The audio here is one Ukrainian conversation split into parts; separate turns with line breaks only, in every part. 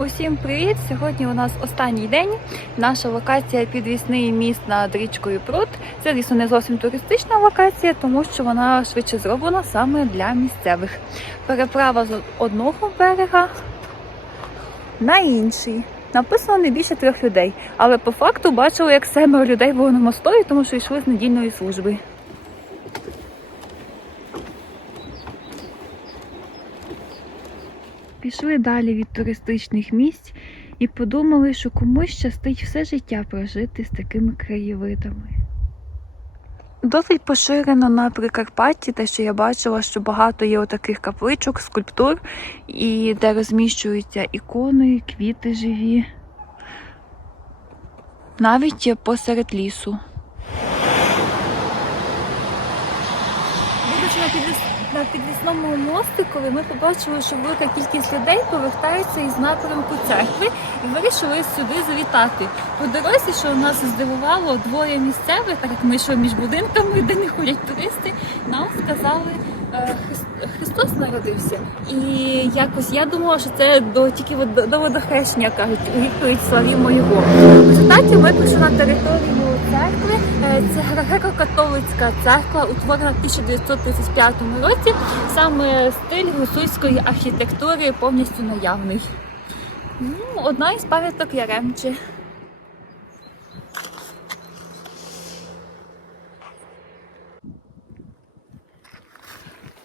Усім привіт! Сьогодні у нас останній день. Наша локація підвісний міст над річкою Прут. Це, звісно, не зовсім туристична локація, тому що вона швидше зроблена саме для місцевих. Переправа з одного берега на інший. Написано не більше трьох людей, але по факту бачили, як семеро людей було на мостові, тому що йшли з недільної служби. Пішли далі від туристичних місць і подумали, що комусь щастить все життя прожити з такими краєвидами. Досить поширено на Прикарпатті, те, що я бачила, що багато є отаких капличок, скульптур, і де розміщуються ікони, квіти живі. Навіть посеред лісу. Будучи на, підвіс... на підвісному мостикові, ми побачили, що велика кількість людей повертаються із напрямку церкви і вирішили сюди завітати. По дорозі, що нас здивувало, двоє місцевих, так як ми йшли між будинками, де не ходять туристи, нам сказали. е, Хрис- Христос народився, і якось я думала, що це до тільки до, до водохрещення кажуть відповідь славімо його. В результаті ми прийшли на територію Це греко-католицька церква, утворена в 1935 році. Саме стиль гусульської архітектури повністю наявний. Ну, Одна із пам'яток Яремчі.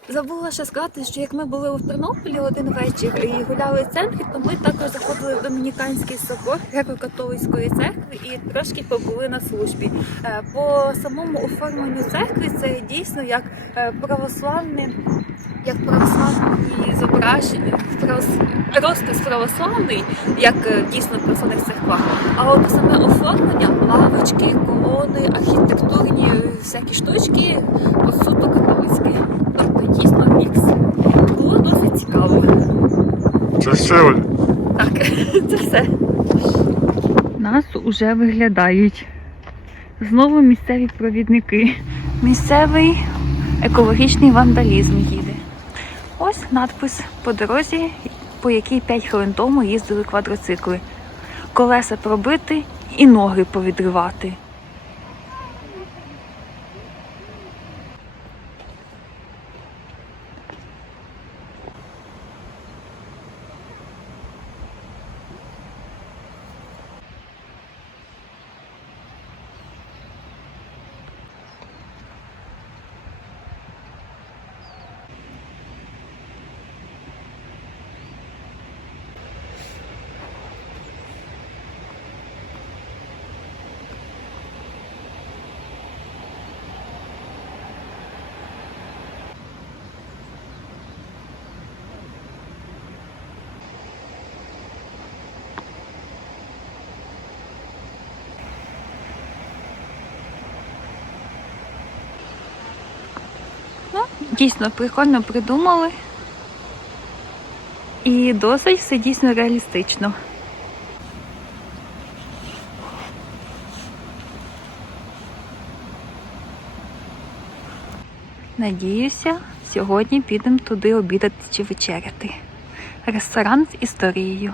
Забула ще сказати, що як ми були у Тернополі один вечір і гуляли в центрі, то ми також заходили в Домініканський собор греко-католицької церкви і трошки побули на службі. Е, По самому оформленню церкви це дійсно як е, православне, як православні зображення, розпис православний, як е, дійсно в православних церквах. А от саме оформлення, лавочки, колони, архітектурні всякі штучки, от суто католицькі. Тобто дійсно мікс. Було досить цікаво.
Це все, Оль.
Так, це все. Нас уже виглядають. Знову місцеві провідники. Місцевий екологічний вандалізм їде. Ось надпис по дорозі, по якій 5 хвилин тому їздили квадроцикли. Колеса пробити і ноги повідривати. Ну, дійсно прикольно придумали. І досить все дійсно реалістично. Надіюся, сьогодні підемо туди обідати чи вечеряти. Ресторан з історією.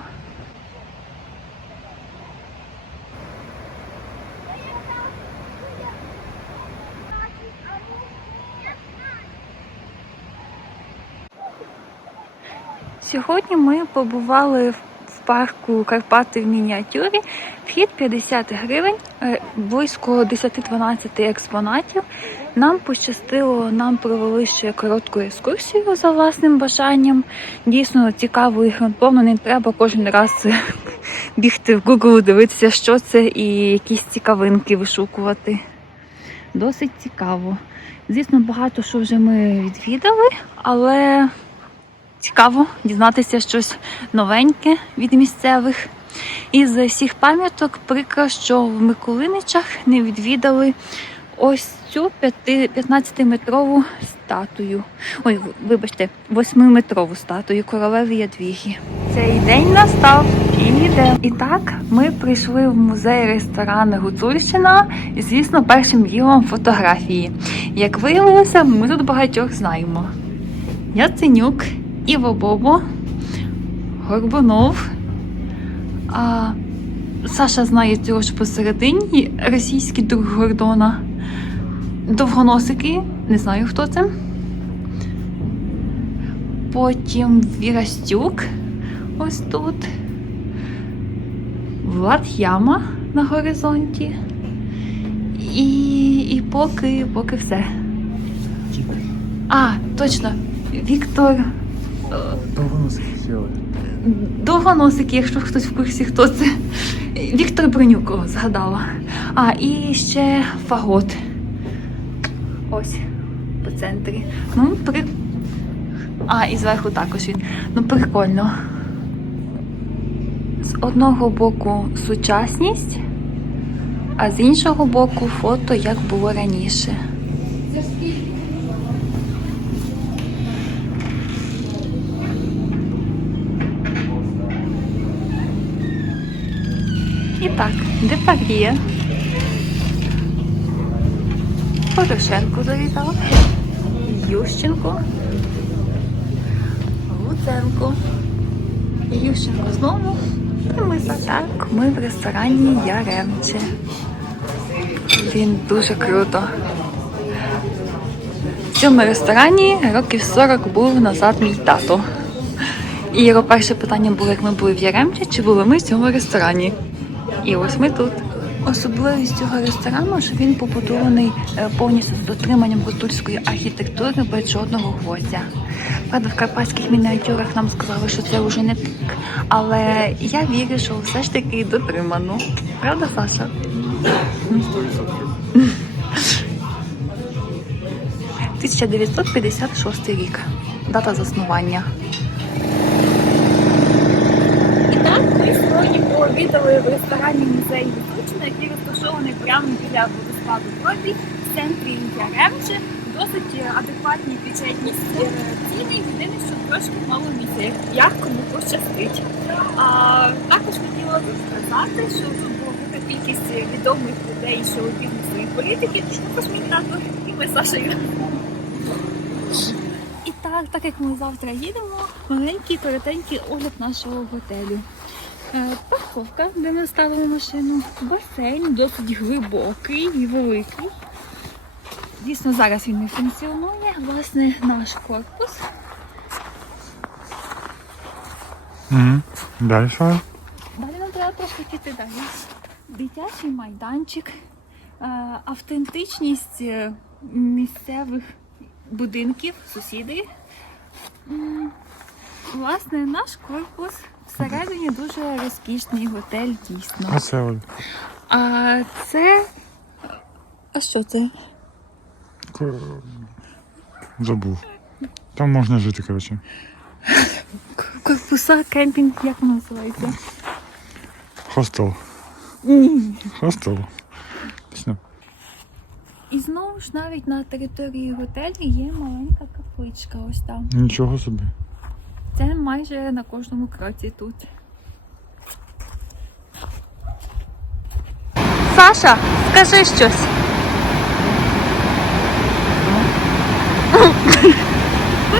Сьогодні ми побували в парку Карпати в мініатюрі. Вхід 50 гривень, е, близько 10-12 експонатів. Нам пощастило, нам провели ще коротку екскурсію за власним бажанням. Дійсно цікаво і грунтовно, не треба кожен раз е, бігти в Google, дивитися, що це, і якісь цікавинки вишукувати. Досить цікаво. Звісно, багато що вже ми відвідали, але цікаво дізнатися щось новеньке від місцевих. Із всіх пам'яток прикро, що в Миколиничах не відвідали ось цю 15-метрову статую. Ой, вибачте, 8-метрову статую королеви Ядвіги. Цей день настав і йде. І так, ми прийшли в музей ресторан Гуцульщина і, звісно, першим ділом фотографії. Як виявилося, ми тут багатьох знаємо. Яценюк, Іво Бобо, Горбунов, А Саша знає цього ж посередині російський друг Гордона. Довгоносики, не знаю хто це. Потім Вірастюк ось тут. Влад Яма на горизонті. І, і поки, поки все. А, точно, Віктор
Довгоносик один.
Довгоносик, якщо хтось в курсі, хто це. Віктор Бронюк, згадала. А, і ще фагот. Ось, по центрі. Ну, при... А, і зверху також він. Ну, прикольно. З одного боку сучасність, а з іншого боку фото, як було раніше. І так, Депар'є. Порошенко завітав. Ющенко. Луценко. Ющенко знову. І ми так. Ми в ресторані Яремче. Він дуже круто. В цьому ресторані років 40 був назад мій тато. І його перше питання було, як ми були в Яремче, чи були ми в цьому ресторані. І ось ми тут. Особливість цього ресторану, що він побудований е, повністю з дотриманням гутульської архітектури без жодного гвоздя. Правда, в карпатських мініатюрах нам сказали, що це вже не так. Але я вірю, що все ж таки дотримано. Правда, Саша? 1956 рік. Дата заснування. І так, ми пообідали в ресторані музею Височина, який розташований прямо біля водоспаду Пробі в центрі Яремче. Досить е, адекватні бюджетність ціни. Єдине, що трошки мало місця, як- кому пощастить. А, також хотіла би сказати, що тут була велика кількість відомих людей, що бізнесу і політики, також мій тато і ми з Сашею. І так, так як ми завтра їдемо, маленький коротенький огляд нашого готелю. Е, Парковка, де ми ставимо машину, басейн досить глибокий і великий. Дійсно, зараз він не функціонує. Власне, наш корпус.
Угу. Далі що?
Далі нам треба трошки піти далі. Дитячий майданчик, е, автентичність е, місцевих будинків, сусіди. Власне, наш корпус всередині дуже розкішний готель, дійсно.
Оце Оль.
А це. А що це?
Забув. Там можна жити, коротше.
Корпуса кемпінг, як воно називається?
Хостел. Хостел. Точно.
І знову ж навіть на території готелю є маленька капличка. Ось там.
Нічого собі.
Це майже на кожному кроці тут. Саша, скажи щось. Ну.